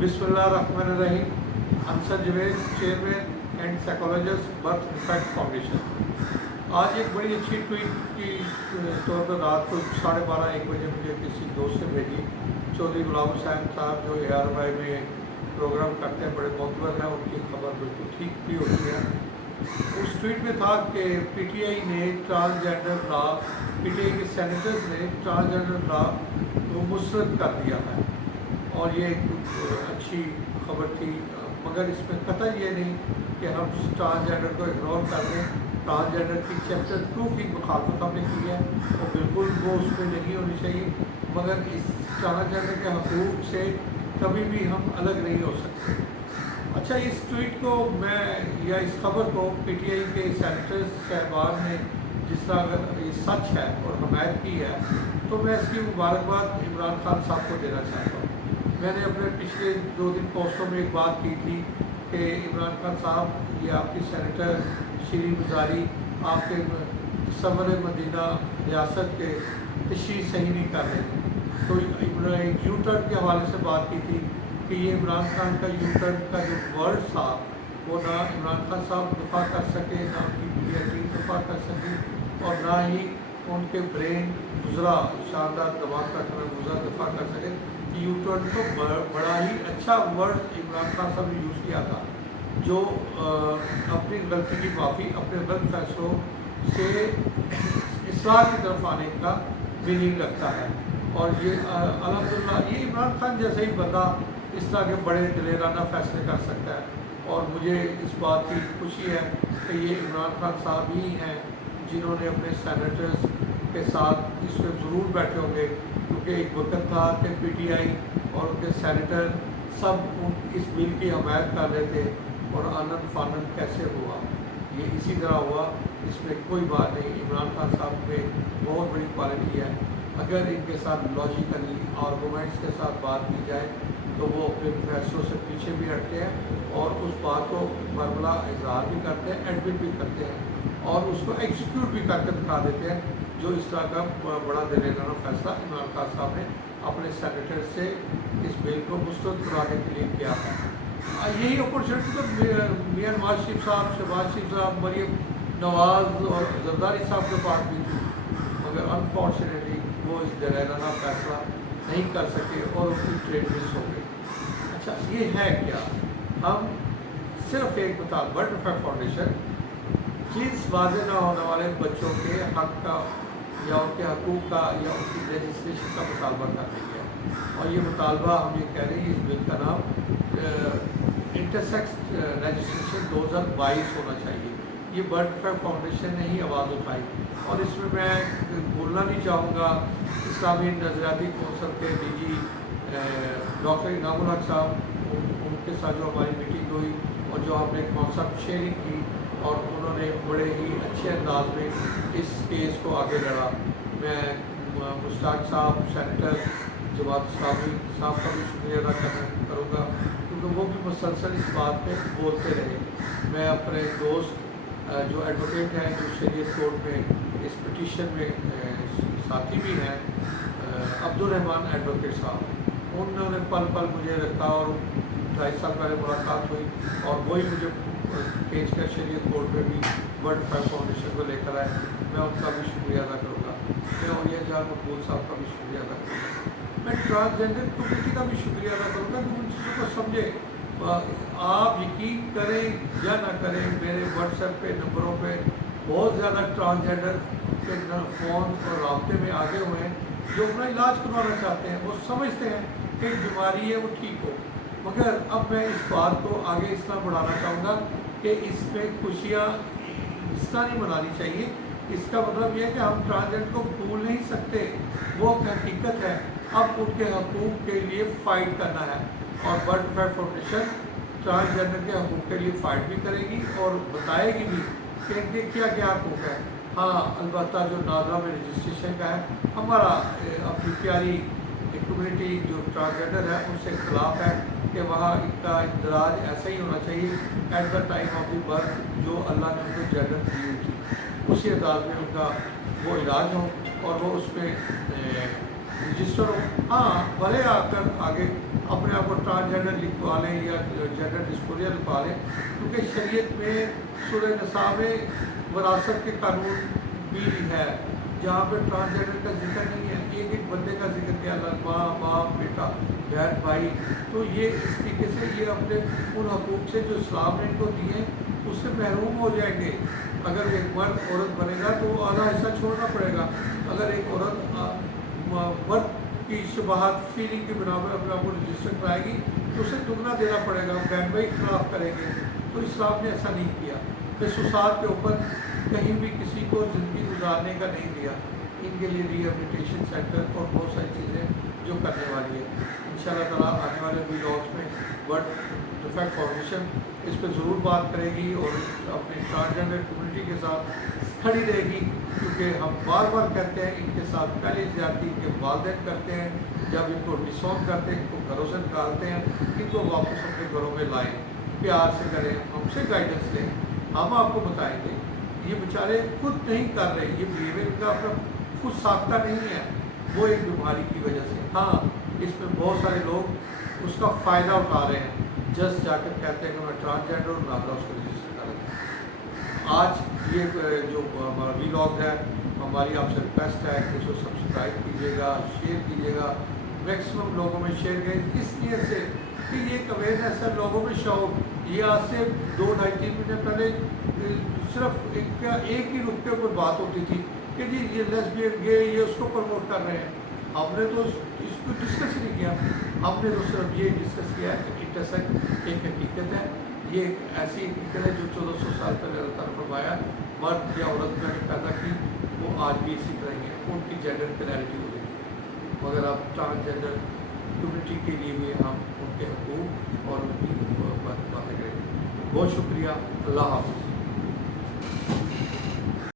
बिस्मिल्लाहिर्रहमानिर्रहीम। Ansar Javed, chairman and psychologist, birth defect foundation. आज एक बड़ी अच्छी ट्वीट की तौर पर रात को 12:30-1 बजे मुझे किसी दोस्त से भेजी। चौधरी गुलाम हुसैन साहब जो ARY में प्रोग्राम करते हैं, बड़े मोतबर हैं, उनकी खबर बिल्कुल ठीक भी होती है। उस ट्वीट में था कि PTI ने ट्रांसजेंडर लॉ, PTI के सेनेटर्स ने ट्रांसजेंडर लॉ को मुस्तरद कर दिया है, और ये एक अच्छी खबर थी। मगर इसमें कतई ये नहीं कि हम ट्रांसजेंडर को इग्नोर कर दें। ट्रांसजेंडर की चैप्टर 2 की मुखालफत हमने की है, और बिल्कुल वो उसमें नहीं होनी चाहिए। मगर इस ट्रांसजेंडर के हकूक़ से कभी भी हम अलग नहीं हो सकते। अच्छा, इस ट्वीट को मैं या इस खबर को PTI के सेनेटर्स साहबान ने जिस तरह अगर ये सच है और हमायत की है, तो मैं इसकी मुबारकबाद इमरान खान साहब को देना चाहता हूँ। मैंने अपने पिछले 2 दिन पोस्टों में एक बात की थी कि इमरान खान साहब, ये आपकी सेनेटर शरीफ गुजारी आपके समर मदीना रियासत के तशरीह सही नहीं कर रहे। तो एक यू टर्न के हवाले से बात की थी कि ये इमरान खान का यू टर्न का जो वर्ड था, वो ना इमरान खान साहब दफ़ा कर सके, ना उनकी मीडिया टीम दफ़ा कर सकी, और ना ही उनके ब्रेन गुजरा, शानदार दिमाग का गुजरा दफ़ा कर सके। यू टर्न तो बड़ा ही अच्छा वर्ड इमरान खान साहब ने यूज़ किया था, जो अपनी गलती की माफ़ी, अपने गलत फैसलों से इस्लाह की तरफ आने का मीनिंग रखता है। और ये अल्हम्दुलिल्लाह ये इमरान खान जैसे ही बंदा इस तरह के बड़े दिलेराना फैसले कर सकता है, और मुझे इस बात की खुशी है कि ये इमरान खान साहब ही हैं जिन्होंने अपने सेनेटर्स के साथ इस पर ज़रूर बैठे होंगे, क्योंकि एक वक्त था कि PTI और उनके सेनेटर सब इस बिल की हमायत कर रहे थे, और आनंद फानंद कैसे हुआ, ये इसी तरह हुआ। इसमें कोई बात नहीं, इमरान खान साहब में बहुत बड़ी क्वालिटी है। अगर इनके साथ लॉजिकली आर्गूमेंट्स के साथ बात की जाए तो वो अपने फैसलों से पीछे भी हटते हैं, और उस बात को बरमला इजहार भी करते हैं, एडमिट भी करते हैं, और उसको एग्जीक्यूट भी करके दिखा देते हैं, जो इस तरह का बड़ा दिलेराना फैसला इमरान खान साहब ने अपने सेनेटर से इस बिल को मुस्तरद कराने के लिए किया है। यही अपॉर्चुनिटी तो मियां नवाज शरीफ साहब, शहबाज शरीफ साहब, मरीम नवाज़ और जरदारी साहब के पास भी थी, मगर अनफॉर्चुनेटली वो इस दिलेराना फैसला नहीं कर सके और उनकी ट्रेन मिस हो गई। अच्छा, ये है क्या? हम सिर्फ एक बता, बर्थ डिफेक्ट फाउंडेशन चीज़ वाज़े ना होने वाले बच्चों के हक़ का या उनके हकूक़ का या उनकी रजिस्ट्रेशन का मुतालबा कर रही है, और ये मुतालबा हम ये कह रहे हैं, इस बिल का नाम इंटरसेक्स रजिस्ट्रेशन 2022 होना चाहिए। ये बर्थ डिफेक्ट फाउंडेशन ने ही आवाज़ उठाई, और इसमें मैं बोलना नहीं चाहूँगा इस्लामी नज़रियाती कौंसल के DG डॉक्टर इनामुल हक साहब, उनके साथ जो हमारी मीटिंग हुई और जो हमने कॉन्सेप्ट शेयरिंग की, और उन्होंने बड़े ही अच्छे अंदाज में इस केस को आगे लड़ा। मैं मुश्ताक साहब, सेनेटर जमात इस्लामी साहब का भी शुक्रिया अदा करूँगा, क्योंकि वो भी मुसलसल इस बात पे बोलते रहे। मैं अपने दोस्त जो एडवोकेट हैं, जो शरीयत कोर्ट में इस पिटीशन में साथी भी हैं, अब्दुल रहमान एडवोकेट साहब, उन्होंने पल पल मुझे रखा, और 2.5 साल पहले मुलाकात हुई, और वही मुझे खींच कर शरीयत कोर्ट में भी बर्थ डिफेक्ट फाउंडेशन को लेकर आए। मैं उनका भी शुक्रिया अदा करूँगा। मैं औलिया जान मकबूल साहब का भी शुक्रिया अदा करूँगा। मैं ट्रांसजेंडर कम्युनिटी का भी शुक्रिया अदा करूँगा कि उन चीज़ों को समझे। आप यकीन करें या ना करें, मेरे व्हाट्सएप पे नंबरों पे बहुत ज़्यादा ट्रांसजेंडर के फ़ोन और राब्ते में आगे हुए हैं, जो अपना इलाज करवाना चाहते हैं। वो समझते हैं कि एक बीमारी है, वो ठीक हो, मगर अब मैं इस बात को आगे इस तरह बढ़ाना चाहूँगा कि इसमें खुशियाँ इस तरह नहीं मनानी चाहिए। इसका मतलब यह है कि हम ट्रांसजेंडर को भूल नहीं सकते, वो हकीकत है। अब उनके हकूक़ के लिए फ़ाइट करना है, और बर्थ डिफेक्ट फाउंडेशन ट्रांसजेंडर के हकूक़ के लिए फ़ाइट भी करेगी और बताएगी भी कि इनके क्या क्या हकूक़ है। हाँ, अलबत्ता जो नादरा में रजिस्ट्रेशन का है, हमारा अपनी प्यारी कम्युनिटी जो ट्रांसजेंडर है उससे इख्तलाफ है कि वहाँ इनका इंदराज ऐसा ही होना चाहिए at the time of the birth, जो अल्लाह ने उनको जेंडर दी हुई थी, उसी अंदाज में उनका वो इलाज हो, और वो उस पर रजिस्टर हो, हाँ भले आकर आगे अपने आप को ट्रांसजेंडर लिखवा लें या जेंडर डिस्फोरिया लिखवा लें, क्योंकि शरीयत में सूरह निसा में वरासत के कानून भी है जहाँ पे ट्रांसजेंडर का जिक्र नहीं है, एक एक बंदे का जिक्र किया, माँ बाप बेटा बहन भाई। तो ये इस तरीके से ये अपने उन हकूक़ से जो इस्लाम ने इनको दिए उससे महरूम हो जाएंगे। अगर एक मर्द औरत बनेगा तो आधा हिस्सा छोड़ना पड़ेगा। अगर एक औरत मर्द की शुबहात फीलिंग की बिना पर अपने आप को रजिस्टर कराएगी तो उसे दुगना देना पड़ेगा, बहन भाई खिलाफ करेंगे। तो इस्लाम ने ऐसा नहीं किया। खसूसात के ऊपर कहीं भी किसी को ज़िंदगी गुजारने का नहीं दिया। इनके लिए रिहेबिलिटेशन सेंटर और बहुत सारी चीज़ें जो करने वाली है। इंशाअल्लाह ताला आने वाले व्लॉग्स में वर्ल्ड डिफेक्ट फाउंडेशन इस पर ज़रूर बात करेगी और अपनी ट्रांसजेंडर कम्युनिटी के साथ खड़ी रहेगी, क्योंकि हम बार बार कहते हैं इनके साथ पहले ज़्यादती इनके वालिदैन करते हैं, जब इनको डिसऑन करते हैं, इनको घरों से निकालते हैं, इनको वापस अपने घरों में लाएँ, प्यार से करें, हमसे गाइडेंस लें, हम आपको बताएंगे। ये बेचारे खुद नहीं कर रहे, ये बिहेवियर इनका अपना खुद साख्ता नहीं है, वो एक बीमारी की वजह से। हाँ, इसमें बहुत सारे लोग उसका फ़ायदा उठा रहे हैं, जस्ट जाकर कहते हैं कि मैं ट्रांसजेंडर हूँ, नाम उसको रजिस्टर कर लेते हैं। आज ये जो हमारा व्लॉग है, हमारी आपसे रिक्वेस्ट है कि इसको सब्सक्राइब कीजिएगा, शेयर कीजिएगा, मैक्सिमम लोगों में शेयर करें, इस नीयत से कि ये एक अवेयरनेस है, लोगों में शौक। ये आज से 2-2.5-3 महीने पहले सिर्फ एक ही रुपये पर बात होती थी कि जी ये लेस्बियन गे ये उसको प्रमोट कर रहे हैं। हमने तो इसको डिस्कस ही नहीं किया, हमने तो सिर्फ ये डिस्कस किया है कि इंटरसेक्स एक हकीकत है, ये एक ऐसी हकीकत है जो 1400 साल पहले अल्लाह ताला ने फरमाया, मर्द या औरत मैंने पैदा की वो आज भी इसी तरह ही है, उनकी जेंडर क्लैरिटी हो गई है। मगर अब ट्रांसजेंडर कम्युनिटी के लिए भी हम उनके हकूक़ और उनकी बातें करेंगे। बहुत शुक्रिया, अल्लाह हाफ़िज़।